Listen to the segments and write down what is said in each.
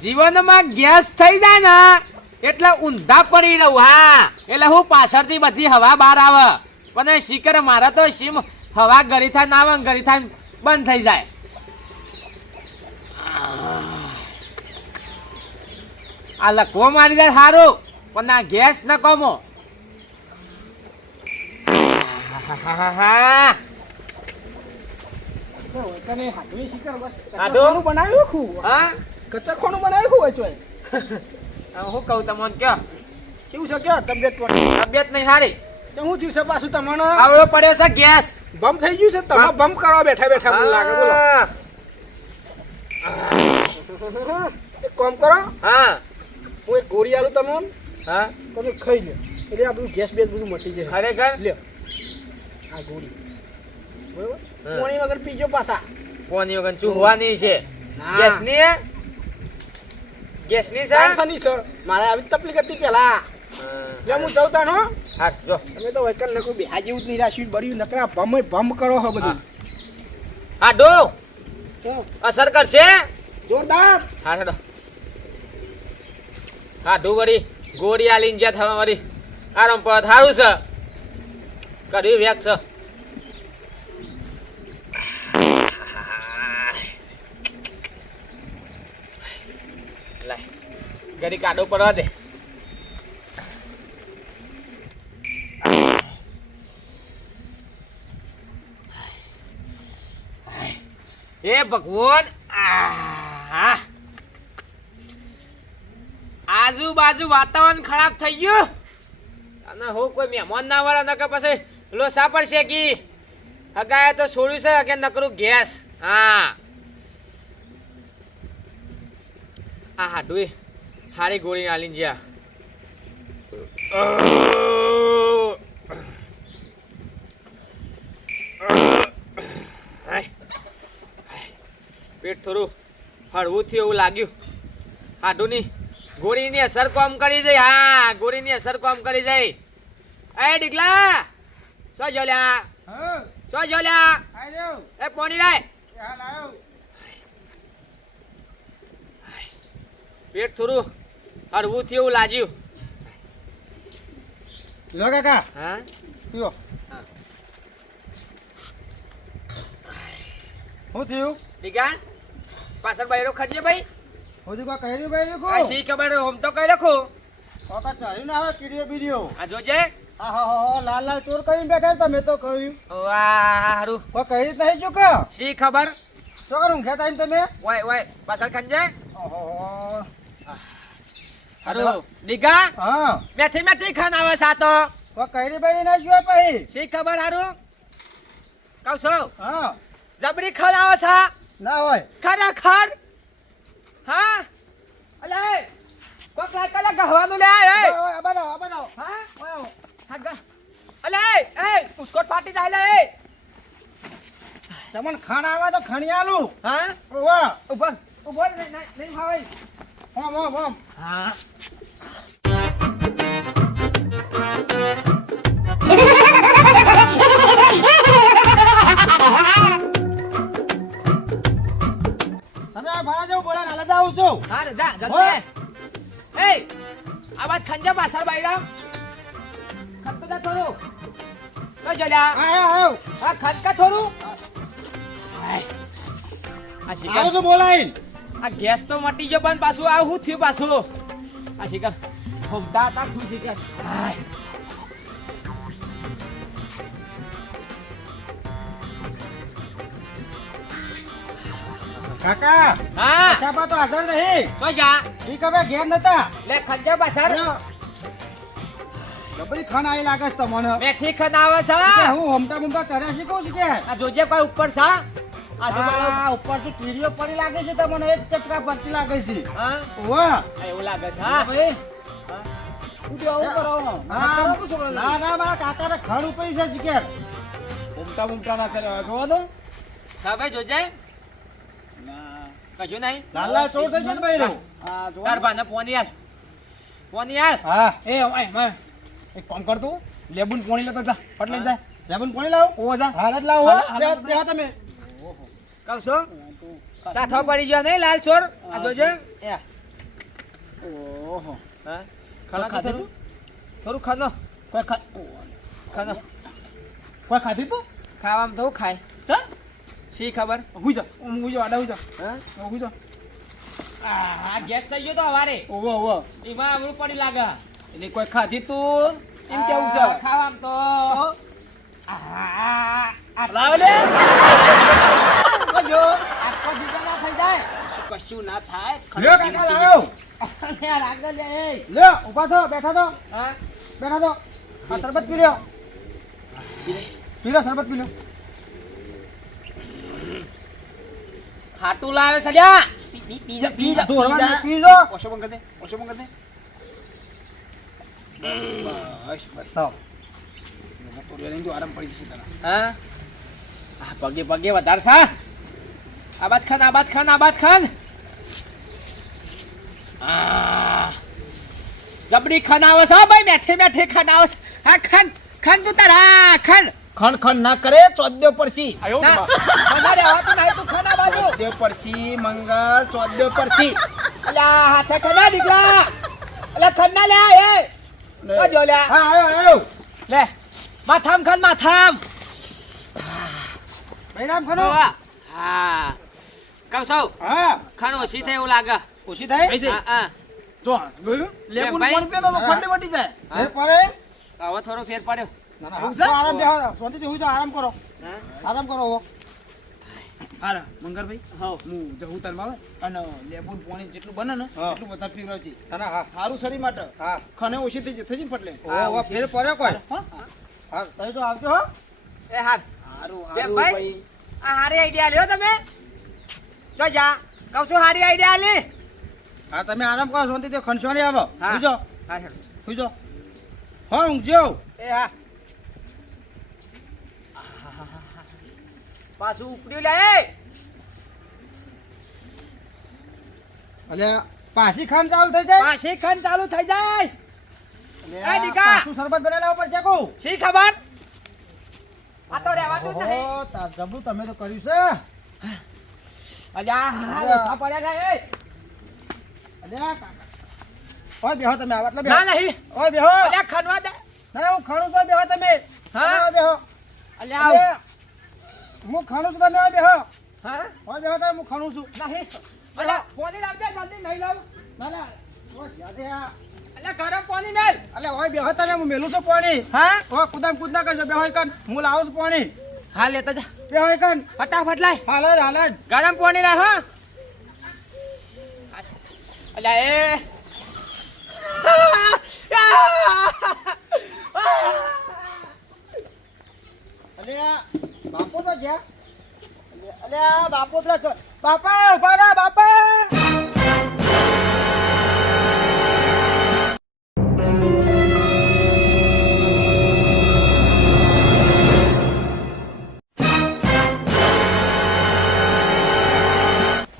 જીવનમાં ગેસ થઈ જાય ને એટલે ઊંધા પડી રહું. હા એટલે હું પાછળથી બધી હવા બહાર આવે પણ શીકર મારા તો સીમ હવા ગરીથા ના આવે ગરીથા બંધ થઈ જાય. આ લખવો મારી જાય સારું પણ આ ગેસ ન કમો. હું કહું તમને કયો શું છે કે તબિયત તબિયત નહીં સારી તો હું થયું છે પાછું તમને આવડો પડ્યો છે ગેસ. બમ થઈ ગયું છે તમે બમ કરવા બેઠા બેઠા મને લાગે બોલો એક કામ કરો હા હું એક ગોળી આલું તમને હા તમે ખાઈ લો એટલે આ બધું ગેસ બેસ બધું મટી જાય. ખરેખર લ્યો આ ગોળી બરોબર હા. પાણી વગર પીજો પાછા કોની વગર ચૂહવાની છે ના. ગેસની ગેસની છે ખાની સર મારે આવી તકલીફ હતી પેલા લે હું જઉં તાણ હો હા જો તમે તો વૈકલ નકો બેહા જેવું જ નહીં રાખ્યું બળ્યું નકરા ભમ કરો હો બધું હા ડો તો અસર કરશે. જોરદાર હા હેડો હા ડો વળી ગોળી આલીને જ્યાં થવા વળી આરામ પર સારું છે કર્યું વેક છે. લાય ઘડી કાઢો પડવા દે. હે ભગવાન આજુબાજુ વાતાવરણ ખરાબ થઈ ગયું અને હું કોઈ મહેમાન ના વાળા નકર પછી લોસા પડશે કે હગાએ તો છોડ્યું છે કે નકરું ગેસ. હા આ હાડું હારી ગોળી આલીને જ્યાં પેટ થોડું હળવું થયું એવું લાગ્યું. હાડુની ગોળીની અસર કોમ કરી જાય. હા ગોળીની અસર કોમ કરી જાય. એ ડીકલા શું જોલ્યા શું જોલ્યા એ પોણી લાય. પેટ થોડું હળવું થયું એવું લાગ્યું. લો કાકા હા પીઓ હું થયું ડીકા પાછળ બૈરો ખજે ભાઈ હું કો કહી રહ્યું ભાઈ આ લખો શી ખબર હોમ તો કઈ લખું કાકા ચાલી ના આવે કીડીઓ બીડીઓ આ જોજે. હા લાલ લાલ ચોર કરીને બેઠા તમે તો કહ્યું વાહ હારું કોઈ કહી જ નહીં ચૂક્યો શી ખબર શું કરું ખેતા તમે વાય વાય પાછળ ખંજે ઓહો હારું ડીકા હા મેથી મેથી ખાન આવે સાતો કોઈ કહી ભાઈ ના જોયા પછી શી ખબર હારું કહું છું હા જબરી ખાન આવે સા ના હોય ખરેખર હા અલે કોક લાકલા ગહવાનું લે એ બનાવો હા હા ગા અલે એ ઉસ્કોટ ફાટી જાય લે એ તમને ખાણ આવે તો ખણી આલું હા વાહ ઉપર ઉપર નહીં ભાઈ ઓમ હા તમે આ ભાડા જેવું બોલા નાલા જાઉં છું હા જા જલ્દી એ આવાજ ખંજા પાછળ બાયરા ખત જા થોડું તો જલ્યા આયો હા ખત થોડું આ શિકાર આવું છું બોલાઈન આ ગેસ તો મટી ગયો પણ પાછું આ હું થયું પાછું આ શિકાર હોમતા તા તું શિકાર કાકા હા છાપા તો હાજર નહીં તો જા ઈ કબે ઘેર નતા લે ખંજા પાછળ જબરી ખાન આઈ લાગે છે તમને મેથી ખન આવે છે કે હું હોમતા મુમતા ચર્યા શીખું છું કે આ જોજે કોઈ ઉપર છે આ ઉપર તો ટીરીઓ પડી લાગે છે તમને એક ચટકા પરથી લાગે છે હા વાહ એવું લાગે છે હા ભાઈ તું આવું કરો ના ના મારા કાકાને ખડ ઉપરી છે શીખેર ઉમટા ના કરે જોવો તો હા ભાઈ જોજે કશું નહીં લાલ લાલ ચોર થઈ ગયો ને ભાઈ તાર ભાને પોની યાર હા એ ઓય એક કામ કર તું લેબુન પોણી લેતો જા ફટ લઈ જા લેબન કોણી લાવ ઓ જા હાલત લાવો બેહો તમે કહું છો સાઠો પડી ગયો નહીં લાલ ચોર આ જોજે એ ઓહો હા કોઈ ખાધું તું? થોડું ખાનો કોઈ ખાનો કોઈ ખાધી તું ખાવામાં તો હું ખાય ચાલ શી ખબર હુઈ જા હુઈ જા આડા હુઈ જા હા હુઈ જા આ ગેસ થઈ ગયો તો હવારે ઓવો ઓવો એમાં આવડું પડી લાગે એટલે કોઈ ખાધી તું એમ કેવું છે ખાવામાં તો લાવ લે જો આખો બીજા ના થઈ જાય કશું ના થાય લે કાકા લાવ યાર આગળ લે એ લે ઊભા થો બેઠા થો હા બેઠા થો આ શરબત પી લ્યો પી લો શરબત પી લો ખાટું લાવે સજા પીજો ઓછો બંધ કર દે બસ બસ થાવ થોડી વાર આરામ પડી જશે તને હા આ પગે પગે વધારે સા આબાજ ખાન જબડી ખનાવે છે ભાઈ મેઠે ખનાવે છે હા ખન તું તારા ખન ખણ ના કરે ચોદ્યો પરસી વધારે આવા તો નહીં તું ખના બાજુ ચોદ્યો પરસી મંગળ ચોદ્યો પરસી અલ્યા હાથે ખના દીકરા અલ્યા ખના લે એ ઓ જો લે હા આયો લે માથામ ખન માથામ ભાઈ નામ ખનો હા કહું છું હા ખન ઓછી થાય એવું લાગે ઓછી થાય હા હા જો લેબુ ભાઈ? પાણી પીએ તો ખંડે વટી જાય ફેર પડે હવે થોડો ફેર પડ્યો ના ના તો આરામ બેહો શાંતિથી હુઈ જાઓ આરામ કરો હા આરામ કરો હો હારા મંગરભાઈ હો હું જહું તન આવે અને લેબુ પાણી જેટલું બને ને હા. એટલું વધારે પીવડાવ છે ના હા સારું શરીર માટે હા ખને ઓછી થઈ થઈ જ પટલે ઓ ફેર પડ્યો કોઈ હા હા તમે તો આવજો હો એ હાર હારું બે હારું ભાઈ? ભાઈ આ હારી આઈડિયા લ્યો તમે જો જા કહું છું હારી આઈડિયા લે હા તમે આરામ કરો શાંતિથી ખનશો નહીં આવો હા. હુજો હા હેડ. હુજો હા ઊંઘજો એ હા પાછું ઉપડ્યું લે એ અલ્યા પાછી ખાન ચાલુ થઈ જાય પાછી ખન ચાલુ થઈ જાય અલ્યા, એ દીકા. પાછું શરબત બનાવવા પડશે કહું શી ખબર આ તો રહેવાતું જ નહીં ઓહો જબરું તમે તો કર્યું છે અલ્યા હા લોસા પડ્યા લે એ અલ્યા કાકા ઓય બેહો તમે આવો એટલે ના બેહો નહીં ઓય બેહો અલ્યા ખનવા દે ના ના, હું ખાણું છું બેહો તમે હા? ઓય બેહો અલ્યા આવ. અલ્યા, હું ખાણું છું તમે ઓય બેહો હા ઓય બેહો તમે હું ખાણું છું નહીં અલ્યા પાણી લાવજે જલ્દી નહીં લાવ ના ના ઓય જાદે આ અલ્યા ગરમ પાણી મેલ અલ્યા ઓય બેહો તમે હું મેલું છું પાણી હા ઓ કુદામ કુદ ના કરજો બેહો કન હું લાવું છું પાણી હા લેતા જા બેહો કન ફટાફટ લાય હાલ જ હાલ જ ગરમ પાણી લાય હા અલ્યા એ અલ્યા બાપુ તો જ્યાં અલ્યા બાપુ પેલા બાપા ઉભા રહો બાપા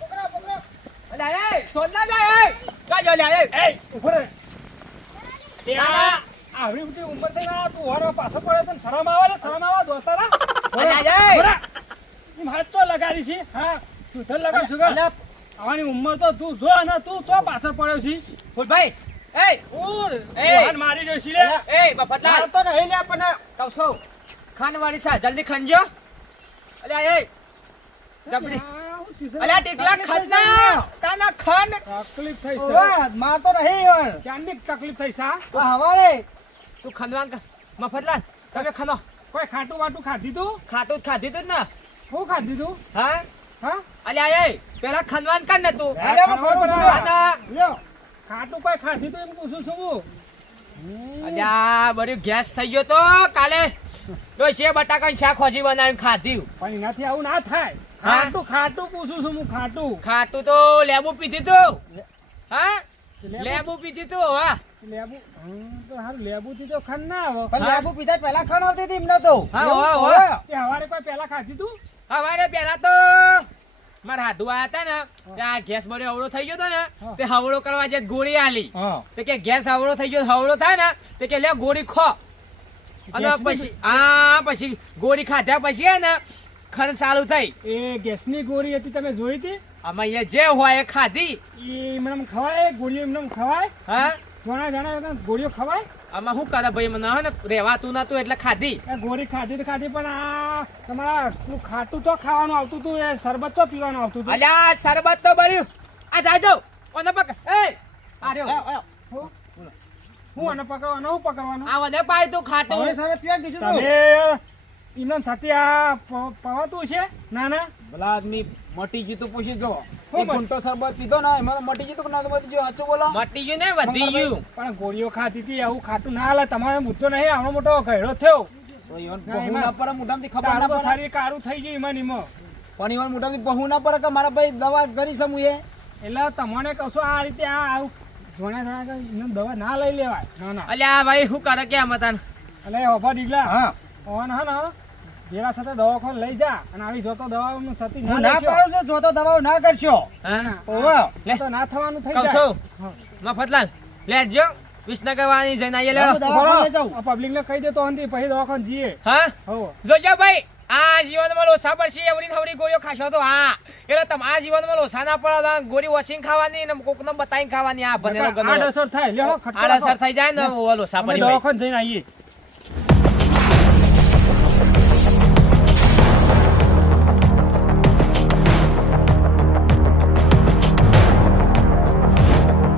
પકડો, પકડો. અલ્યા એ છોડ ના જાય એ કા જો લ્યા એ ઉભો રહે આવડી બધી ઉંમર થઈ ના તું વારો પાછો પડે તને શરમ આવે ને શરમ આવે દોસ્તારા અલ્યા એ એમ હાથ તો લગાડી છે હા સુધર લગાડ સુગર અલ્યા, આવવાની ઉંમર તો તું જો અને તું ચો પાછળ પડ્યો છે ફૂલભાઈ એ ઉર એ! જોહાન મારી રહ્યો છે રે એ મફતલાલ મારતો નહીં લે આપણને. કહું છું ખાન વાળી સા જલ્દી ખંજો અલ્યા એ જબડી અલ્યા ટીકલા ખંજા તાના ખન તકલીફ થઈ છે ઓય, મારતો નહીં યાર. ચાંદી તકલીફ થઈ છે આ હવારે તું ખંદવાન કર મફતલાલ તમે ખનો કોઈ ખાટું વાટું ખાધી તું ખાટું જ ખાધી તું જ ને શું ખાધી તું હા હા અલ્યા એ પેલા ખંદવાન કર ને તું અરે હું ખરું છું. આના લ્યો. ખાટું કોઈ ખાધી તું એમ પૂછું છું હું અલ્યા બરી ગેસ થઈ ગયો તો કાલે ડોશીએ બટાકાની શાક હોજી બનાવીને ખાધી પણ એનાથી આવું ના થાય હા? ખાટું ખાટું પૂછું છું હું ખાટું ખાટું તો લેબુ પીધી તું હા લેબુ પીધી તું હા લેબુ તો હારું લેબુથી તો ખાન ના આવે પણ લેબુ પીધા પહેલા ખાન આવતી હતી એમને તો હા એવું હા હોય? હા તે હવારે કોઈ પહેલા ખાધી તું હવારે પેલા તો મારા હાડુ આયા હતા ને ત્યાં ગેસ બળે હવળો થઈ ગયો હતો ને તે હવળો કરવા જે ગોળી આલી હા તે કે ગેસ હવળો થઈ ગયો હવળો થાય ને તે કે લે ગોળી ખો અને ગેસની પછી પછી ગોળી ખાધા પછી હે ને ખન ચાલુ થઈ એ ગેસની ગોળી હતી તમે જોઈ હતી અમે અહીંયા જે હોય એ ખાધી એ એમને ખવાય ગોળીઓ એમને ખવાય હા ઘણા જણા ગોળીઓ ખવાય આમાં શું કરે ભાઈ મને હે ને રહેવાતું નતું એટલે ખાધી એ ગોળી ખાધી તો ખાધી પણ આ તમારા પેલું ખાટું તો ખાવાનું આવતું હતું એ શરબત તો પીવાનું આવતું હતું અલ્યા શરબત તો બન્યું આ જાય જાવ ઓને પક એ આ રહ્યો હું આને પકડવાનું હું પકડવાનું આ વધે પાય તું ખાટું હવે સાહેબ પીવા કીધું તું. તમે એમને સાથે આ પવાતું છે ના ના ભલા આદમી મટી ગયું તું પૂછી જો હું એક ઘૂંટો શરબત પીધો ને એમાં મટી ગયું તું કે ના મટી ગયું સાચું બોલો મટી ગયું ને વધી ગયું પણ ગોળીઓ ખાતી હતી આવું ખાટું ના હાલે તમારે મૂતો નહીં આવડો મોટો ઘેડો થયો તો ઈવન ના, બહુ એમાં ના પડે મોઢામાંથી ખબર ના તારું તો પડે સારી કારું થઈ ગયું એમાં ને એમાં પણ ઈવન મોઢામાંથી બહુ ના પડે કે મારા ભાઈ દવા કરી છે હું એ એટલે તમને કશો આ રીતે આ આવું ઘણા જણા દવા ના લઈ લેવાય ના ના અલ્યા ભાઈ શું કરે કે આમાં તને એટલે ઓભા ડીગલા હા ઓન હા ને જેરા સાથે દવાખાને લઈ જા અને આવી જોતો દવાઓનું સતી હું ના પાડું છું જો તો દવાઓ ના કરશો હા ઓવે લે તો ના થવાનું થઈ કહું જાય છું મફતલાલ લેજો વિસનગર વાળાની જઈને આવીએ આવું લેવો દવાખાને જાઉં. પબ્લિક ને કહી દેતો હંધી પછી દવાખાને જઈએ હા હો જોજો ભાઈ આ જીવનમાં લોસા પડશે એવડી ને હવડી ગોળીઓ ખાશો તો હા એટલે તમારા જીવનમાં લોસા ના પડે તો ગોળી વસીને ખાવાની ને કોકને બતાવીને ખાવાની આ બનેલો ગનેલો આડઅસર થાય લ્યો આડઅસર થઈ જાય ને લોસા પડી હોય દવાખાને જઈને આવીએ